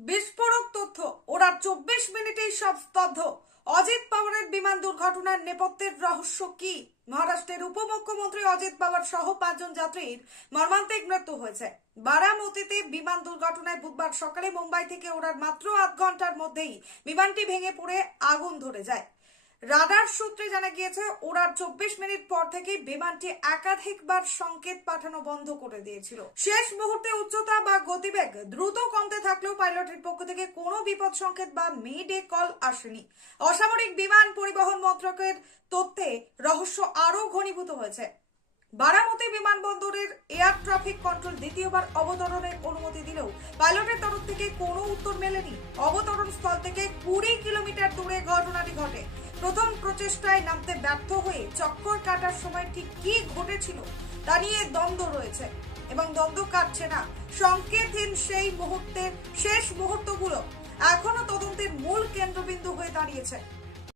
বিস্ফোরক তথ্য। ওরা চব্বিশ মিনিটেই সব স্তব্ধ। অজিত পাওয়ারের বিমান দুর্ঘটনার নেপথ্যের রহস্য কি? মহারাষ্ট্রের উপমুখ্যমন্ত্রী অজিত পাওয়ার সহ পাঁচজন যাত্রীর মর্মান্তিক মৃত্যু হয়েছে। বারামতিতে বিমান দুর্ঘটনায় বুধবার সকালে মুম্বাই থেকে ওড়ার মাত্র আধ ঘণ্টার মধ্যেই বিমানটি ভেঙে পড়ে, আগুন ধরে যায়। রাডার সূত্রে জানা গিয়েছে, ওড়ার চব্বিশ মিনিট পর থেকেই বিমানটি একাধিকবার সংকেত পাঠানো বন্ধ করে দিয়েছিল। শেষ মুহূর্তে উচ্চতা বা গতিবেগ দ্রুত কমতে থাকলেও পাইলটের পক্ষ থেকে কোনো বিপদ সংকেত বা মেডে কল আসেনি। অসামরিক বিমান পরিবহন মন্ত্রকের তথ্যে রহস্য আরও ঘনীভূত হয়েছে। বারামতি বিমানবন্দরের এয়ার ট্রাফিক কন্ট্রোল দ্বিতীয়বার অবতরণের অনুমতি দিলেও পাইলটের তরফ থেকে কোনো উত্তর মেলেনি। অবতরণ স্থল থেকে কুড়ি কিলোমিটার দূরে ঘটনাটি ঘটে। প্রথম প্রচেষ্টায় নামতে ব্যর্থ হয়ে চক্কর কাটার সময় ঠিক কি ঘটেছিল তা নিয়ে দ্বন্দ্ব রয়েছে। এবং দ্বন্দ্ব কাটছে না। সংকেতহীন সেই মুহূর্তের শেষ মুহূর্তগুলো এখনও তদন্তের মূল কেন্দ্রবিন্দু হয়ে দাঁড়িয়েছে।